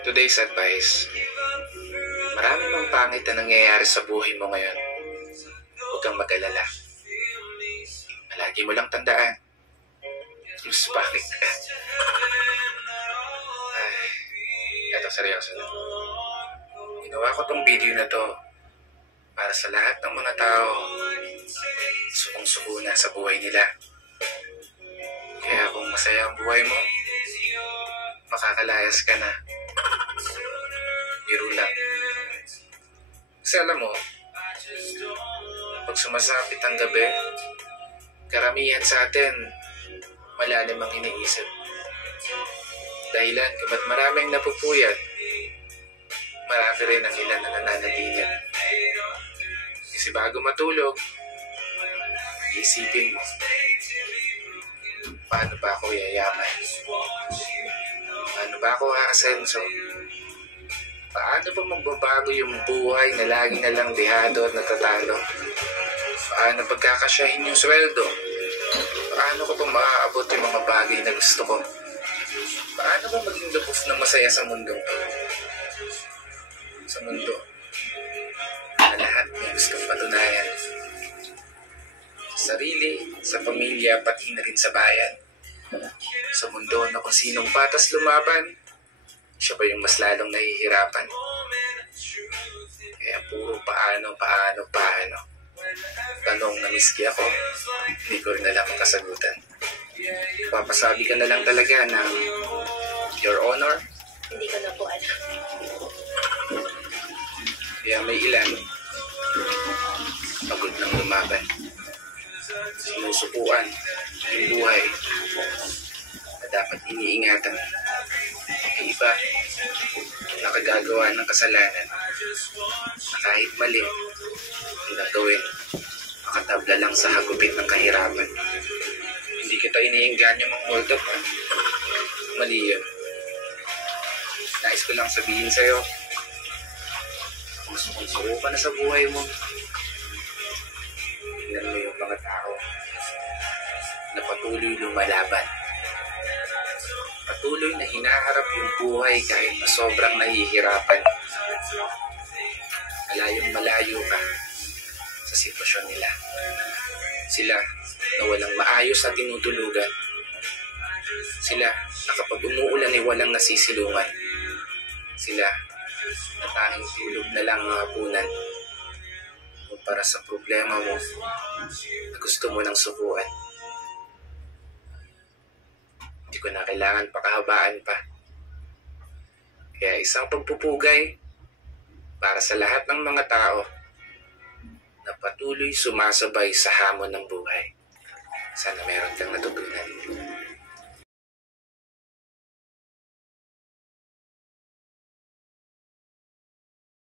Today's advice. Marami mang pangit na nangyayari sa buhay mo ngayon. Huwag kang mag-alala. Palagi mo lang tandaan. Mas pangit ka. Ay, eto seryoso na. Ginawa ko tong video na to para sa lahat ng mga tao sukong-suko na sa buhay nila. Kaya kung masaya ang buhay mo, makakalayas ka na. Biro lang. Kasi alam mo, pag sumasapit ang gabi, karamihan sa atin, malalim ang iniisip. Dahilan kung ba't maraming napupuyat, marami rin ang ilan na nananaginip. Kasi bago matulog, isipin mo, paano ba ako yayaman? Paano ba ako aasenso? Paano ba magbabago yung buhay na lagi na lang dehado at natatalo? Paano pagkakasyahin yung sweldo? Paano ko pa maaabot yung mga bagay na gusto ko? Paano ba maging lubos na masaya sa mundo? Sa mundo na lahat may gustong patunayan. Sa sarili, sa pamilya, pati na rin sa bayan. Sa mundo na kung sinong patas lumaban, siya pa yung mas lalong nahihirapan. Kaya puro paano. Tanong na miski ako, hindi ko rin alam ang kasagutan. Papasabi ka na lang talaga ng Your Honor. Hindi ko na po alam. Kaya may ilan pagod ng lumaban. Sinusupuan yung buhay na dapat iniingatan. May iba nakagagawa ng kasalanan na kahit mali ang gagawin, makatabla lang sa hagupit ng kahirapan. Hindi kita iniinggan yung mga hold up, ha? Mali yun. Nais ko lang sabihin sa'yo, kung suko ka na sa buhay mo, tingnan mo yung mga tao na patuloy lumalaban. Patuloy na hinaharap yung buhay kahit na sobrang nahihirapan. Malayong-malayo ka sa sitwasyon nila. Sila na walang maayos na tinutulugan. Sila na kapag umuulan ay walang nasisilungan. Sila na tanging tulog na lang ang hapunan para sa problema mo na gusto mo nang subuan. Hindi ko na kailangan pakahabaan pa. Kaya isang pagpupugay para sa lahat ng mga tao na patuloy sumasabay sa hamon ng buhay. Sana meron kang natutunan.